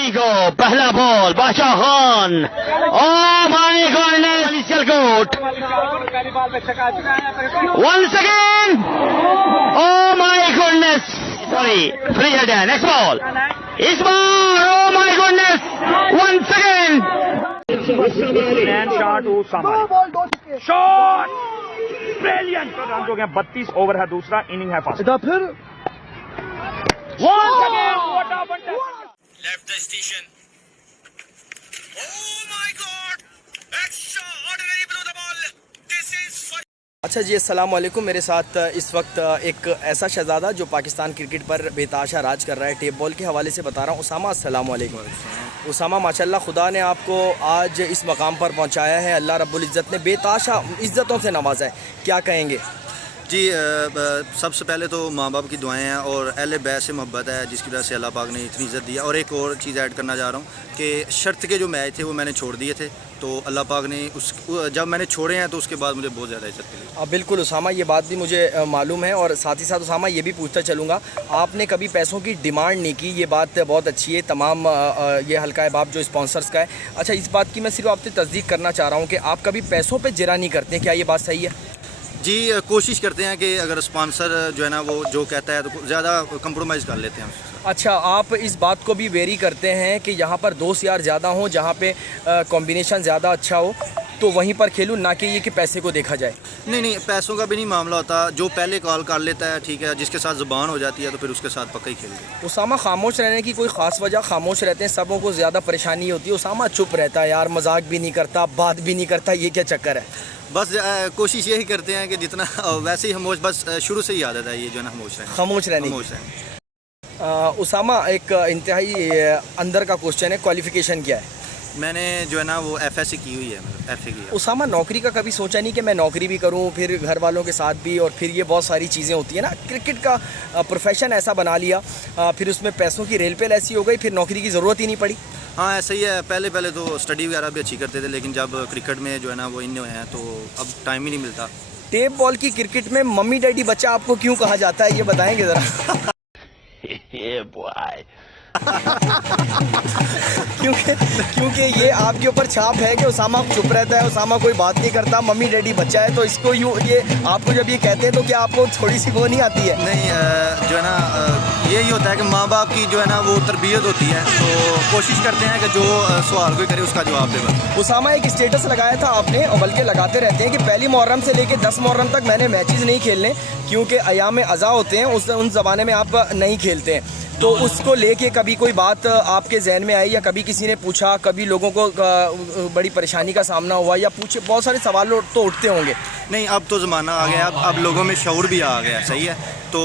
we go. पहला ball बादशाह Khan. Oh my goodness, initial goat. Once again. Oh my goodness. Sorry, free header. Next ball. Ismail. Oh my goodness. Once again. And shot to Samar. Shot. Brilliant. Run हो गया 32 over है दूसरा inning है first. फिर Once again, what a fantastic. Left the station. Oh my God! Extraordinary below the ball. This is for. अच्छा जी, अस्सलाम वालेकुम। मेरे साथ इस वक्त एक ऐसा शहजादा जो पाकिस्तान क्रिकेट पर बेताशा राज कर रहा है, टेप बॉल के हवाले से बता रहा हूँ। उसामा, अस्सलाम वालेकुम। उसामा, माशाल्लाह खुदा ने आपको आज इस मकाम पर पहुँचाया है। अल्लाह रब्बुल इज़्ज़त ने बेताशा इज़्ज़तों से नवाजा है, क्या कहेंगे? जी, सबसे पहले तो माँ बाप की दुआएं हैं और अहले बैत से मोहब्बत है जिसकी वजह से अल्लाह पाक ने इतनी इज़्ज़त दी है। और एक और चीज़ ऐड करना चाह रहा हूँ कि शर्त के जो मैच थे वो मैंने छोड़ दिए थे, तो अल्लाह पाक ने जब मैंने छोड़े हैं तो उसके बाद मुझे बहुत ज़्यादा इज़्ज़त मिली। बिल्कुल उसामा, ये बात भी मुझे मालूम है। और साथ ही साथ उसामा ये भी पूछता चलूँगा, आपने कभी पैसों की डिमांड नहीं की, ये बात बहुत अच्छी है। तमाम ये हल्का है बाप जो स्पॉन्सर्स का है। अच्छा, इस बात की मैं सिर्फ आपसे तस्दीक करना चाह रहा हूँ कि आप कभी पैसों पर जिरा नहीं करते, क्या ये बात सही है? जी, कोशिश करते हैं कि अगर स्पॉन्सर जो है ना वो जो कहता है तो ज़्यादा कंप्रोमाइज़ कर लेते हैं। अच्छा, आप इस बात को भी वेरी करते हैं कि यहाँ पर दोस्त यार ज़्यादा हों, जहाँ पे कॉम्बिनेशन ज़्यादा अच्छा हो तो वहीं पर खेलूँ, ना कि ये कि पैसे को देखा जाए? नहीं, पैसों का भी नहीं मामला होता। जो पहले कॉल कर लेता है, ठीक है, जिसके साथ ज़ुबान हो जाती है तो फिर उसके साथ पक्का ही खेलते। उसामा, खामोश रहने की कोई ख़ास वजह? खामोश रहते हैं, सबों को ज़्यादा परेशानी होती है। उसामा चुप रहता है यार, मजाक भी नहीं करता, बात भी नहीं करता, ये क्या चक्कर है? बस कोशिश यही करते हैं कि जितना वैसे ही खामोश, बस शुरू से ही आदत है ये जो है ना खामोश रहने की। उसामा, एक इंतहाई अंदर का क्वेश्चन है, क्वालिफ़िकेशन क्या है? मैंने जो है ना वो FSC की हुई है, मतलब FA की है। उसामा, नौकरी का कभी सोचा नहीं कि मैं नौकरी भी करूं, फिर घर वालों के साथ भी, और फिर ये बहुत सारी चीज़ें होती है ना, क्रिकेट का प्रोफेशन ऐसा बना लिया, फिर उसमें पैसों की रेल पेल ऐसी हो गई, फिर नौकरी की ज़रूरत ही नहीं पड़ी? हाँ, ऐसा ही है। पहले तो स्टडी वगैरह भी अच्छी करते थे, लेकिन जब क्रिकेट में जो है ना वो इन हुए हैं तो अब टाइम ही नहीं मिलता। टेप बॉल की क्रिकेट में मम्मी डैडी बच्चा आपको क्यों कहा जाता है, ये बताएंगे ज़रा? क्योंकि ये आपके ऊपर छाप है कि उसामा चुप रहता है, उसामा कोई बात नहीं करता, मम्मी डैडी बच्चा है, तो इसको यूँ ये आपको जब ये कहते हैं तो क्या आपको थोड़ी सी वो नहीं आती है? नहीं, जो है ना यही होता है कि माँ बाप की जो है ना वो तरबियत होती है, तो कोशिश करते हैं कि जो सवाल कोई करे उसका जवाब दे। उसामा, एक स्टेटस लगाया था आपने, और बल्कि लगाते रहते हैं कि पहली मुहर्रम से लेकर 10 मुहर्रम तक मैंने मैचेस नहीं खेलने, क्योंकि अयाम अज़ा होते हैं, उन ज़माने में आप नहीं खेलते हैं। तो उसको लेके कभी कोई बात आपके जहन में आई, या कभी किसी ने पूछा, कभी लोगों को बड़ी परेशानी का सामना हुआ, या पूछे, बहुत सारे सवाल तो उठते होंगे? नहीं, अब तो ज़माना आ गया, अब लोगों में शऊर भी आ गया, सही है। तो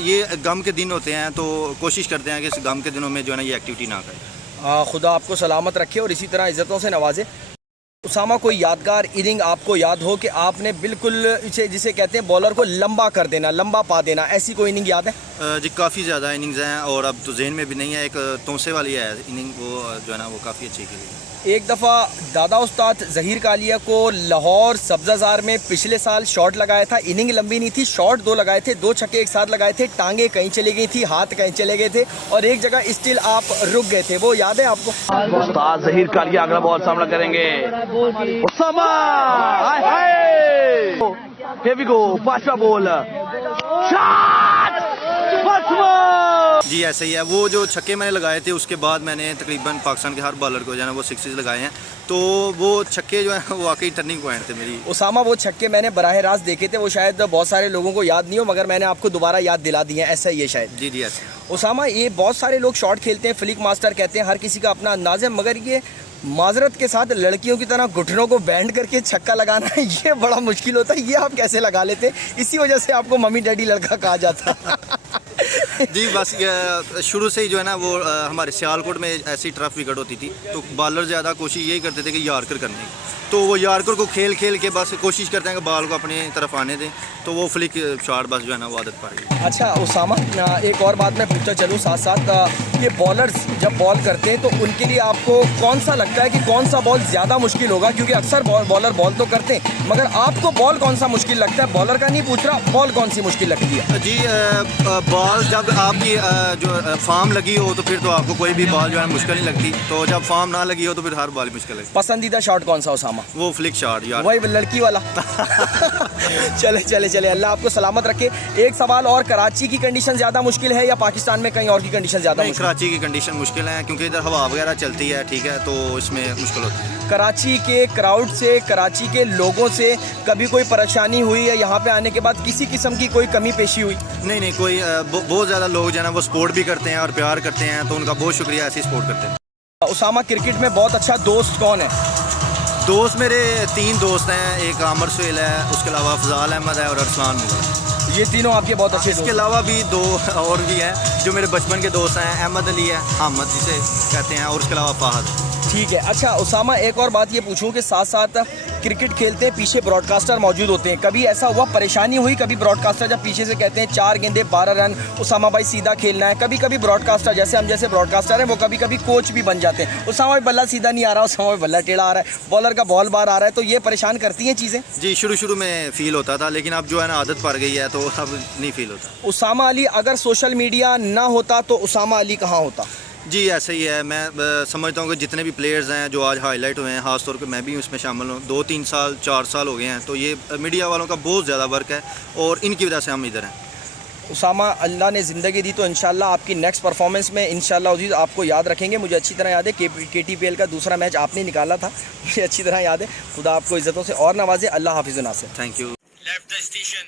ये गम के दिन होते हैं, तो कोशिश करते हैं कि इस गम के दिनों में जो है ना ये एक्टिविटी ना करें। खुदा आपको सलामत रखे और इसी तरह इज़्ज़तों से नवाजे। उसामा, कोई यादगार इनिंग आपको याद हो कि आपने बिल्कुल जिसे कहते हैं बॉलर को लंबा कर देना, लंबा पा देना, ऐसी कोई इनिंग याद है? जी, काफ़ी ज़्यादा इनिंग्स हैं और अब तो जहन में भी नहीं है। एक तोसे वाली है इनिंग, वो जो है ना वो काफ़ी अच्छी खेली। एक दफ़ा दादा उस्ताद ज़हीर कालिया को लाहौर सब्ज़ाज़ार में पिछले साल शॉट लगाया था, इनिंग लंबी नहीं थी, शॉट 2 लगाए थे, 2 छक्के एक साथ लगाए थे, टांगे कहीं चली गई थी, हाथ कहीं चले गए थे, और एक जगह स्टिल आप रुक गए थे, वो याद है आपको? उस्ताद ज़हीर कालिया अगला बॉल सामना करेंगे। उसामा, here we go, पांचवा बॉल, जी, ऐसे ही है। वो जो छक्के मैंने लगाए थे उसके बाद मैंने तकरीबन पाकिस्तान के हर बॉलर को जो है ना वो सिक्सेस लगाए हैं, तो वो छक्के जो है वाकई टर्निंग पॉइंट थे मेरी। उसामा, वो छक्के मैंने बराह रास्त देखे थे, वो शायद बहुत सारे लोगों को याद नहीं हो, मगर मैंने आपको दोबारा याद दिला दिए हैं, ऐसा ही है शायद। जी, ऐसे। उसामा, ये बहुत सारे लोग शॉट खेलते हैं, फ्लिक मास्टर कहते हैं, हर किसी का अपना अंदाज है, मगर ये माजरत के साथ लड़कियों की तरह घुटनों को बैंड करके छक्का लगाना है, ये बड़ा मुश्किल होता है, ये आप कैसे लगा लेते हैं? इसी वजह से आपको मम्मी डैडी लड़का कहा जाता है। जी, बस शुरू से ही जो है ना वो हमारे सियालकोट में ऐसी टर्फ विकेट होती थी, तो बॉलर ज़्यादा कोशिश यही करते थे कि यार्कर करने की, तो वो यार्कर को खेल के बस कोशिश करते हैं कि बॉल को अपनी तरफ आने दें, तो वो फ्लिक शॉट बस जो है ना वो आदत पड़ गई। अच्छा उसामा, एक और बात मैं पूछता चलूँ साथ साथ, ये बॉलर्स जब बॉल करते हैं तो उनके लिए आपको कौन सा लगता है कि कौन सा बॉल ज़्यादा मुश्किल होगा? क्योंकि अक्सर बॉलर बॉल तो करते हैं, मगर आपको बॉल कौन सा मुश्किल लगता है? बॉलर का नहीं पूछ रहा, बॉल कौन सी मुश्किल लगती है? जी, बॉल जब जब आपकी जो फार्म लगी हो तो फिर तो आपको कोई भी बॉल जो है मुश्किल नहीं लगती, तो जब फार्म ना लगी हो तो फिर हर बॉल मुश्किल लगती। पसंदीदा शॉट कौन सा उसामा? वो फ्लिक शॉट यार, वही लड़की वाला। चले चले चले, अल्लाह आपको सलामत रखे। एक सवाल और, कराची की कंडीशन ज़्यादा मुश्किल है या पाकिस्तान में कहीं और की कंडीशन ज़्यादा नहीं, मुश्किल? कराची की कंडीशन मुश्किल है क्योंकि इधर हवा वगैरह चलती है, ठीक है, तो इसमें मुश्किल होती है। कराची के क्राउड से, कराची के लोगों से कभी कोई परेशानी हुई है यहाँ पे आने के बाद? किसी किस्म की कोई कमी पेशी हुई? नहीं, कोई बहुत ज़्यादा लोग जो है ना वो सपोर्ट भी करते हैं और प्यार करते हैं, तो उनका बहुत शुक्रिया, ऐसी सपोर्ट करते हैं। उसामा, क्रिकेट में बहुत अच्छा दोस्त कौन है? दोस्त मेरे 3 दोस्त हैं, एक आमर सुहेल है, उसके अलावा अफजाल अहमद है और अरसलान मुगल। ये तीनों आपके बहुत अच्छे इसके दोस्त अलावा भी 2 और भी हैं जो मेरे बचपन के दोस्त हैं, अहमद अली है, अहमद जिसे कहते हैं, और उसके अलावा फाहद। ठीक है। अच्छा उसामा, एक और बात ये पूछूं कि साथ साथ क्रिकेट खेलते हैं, पीछे ब्रॉडकास्टर मौजूद होते हैं, कभी ऐसा हुआ परेशानी हुई? कभी ब्रॉडकास्टर जब पीछे से कहते हैं 4 गेंदे 12 रन, उसामा भाई सीधा खेलना है, कभी कभी ब्रॉडकास्टर जैसे ब्रॉडकास्टर हैं वो कभी कभी कोच भी बन जाते हैं, उसामा भाई बल्ला सीधा नहीं आ रहा, उसामा भाई बल्ला टेढ़ा आ रहा है, बॉलर का बॉल बार आ रहा है, तो ये परेशान करती हैं चीज़ें? जी, शुरू में फील होता था, लेकिन अब जो है ना आदत पड़ गई है तो अब नहीं फील होता। उसामा अली, अगर सोशल मीडिया ना होता तो उसामा अली कहाँ होता? जी ऐसा ही है, मैं समझता हूँ कि जितने भी प्लेयर्स हैं जो आज हाईलाइट हुए हैं, ख़ास तौर पे मैं भी उसमें शामिल हूँ, 2-3 साल 4 साल हो गए हैं, तो ये मीडिया वालों का बहुत ज़्यादा वर्क है और इनकी वजह से हम इधर हैं। उसामा, अल्लाह ने ज़िंदगी दी तो इंशाल्लाह आपकी नेक्स्ट परफॉर्मेंस में इंशाल्लाह उसी आपको याद रखेंगे। मुझे अच्छी तरह याद है KTPL का दूसरा मैच आपने निकाला था, मुझे अच्छी तरह याद है। खुदा आपको इज़्ज़तों से और नवाजे। अल्लाह हाफिज़ Nasir. Thank you. Left the station.